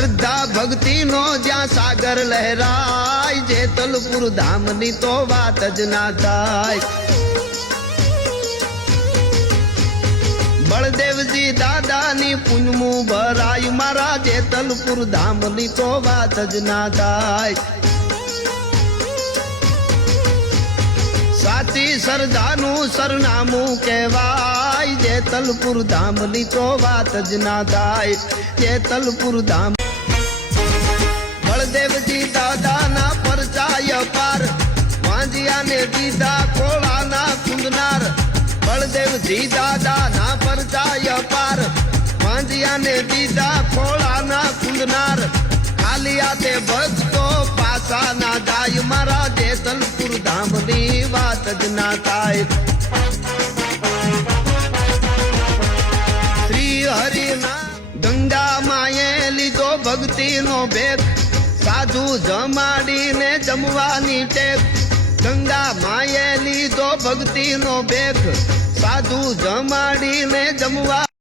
શ્રદ્ધા ભક્તિ નો જ્યાં સાગર લહેરાય, જેતલપુર ધામની તો વાત જ ના થાય. બળદેવજી દાદાની પૂનમું ભરાય, મારા જેતલપુર ધામની તો વાત જ ના થાય. સાચી શ્રદ્ધાનું સરનામું કહેવાય, જેતલપુર ધામની તો વાત જ ના થાય. જેતલપુર ધામ બળદેવજી દાદાના પરચાય પાર, વાંજિયાને દીધા ખોળાના કુંદનાર. બળદેવજી દાદાના પરચાય પાર, વાંજિયાને દીધા ખોળાના કુંદનાર. ખાલી હાથે ભક્તો પાછા ના જાય, મારા જેતલપુર ધામની વાત જ ના થાય. શ્રી હરિના ગંગા માએ લીધો ભક્તિનો ભેદ, સાધુ જમાડીને જમવાની ટેક. ગંગા માએ લીધો ભક્તિનો ભેદ, સાધુ જમાડીને જમવા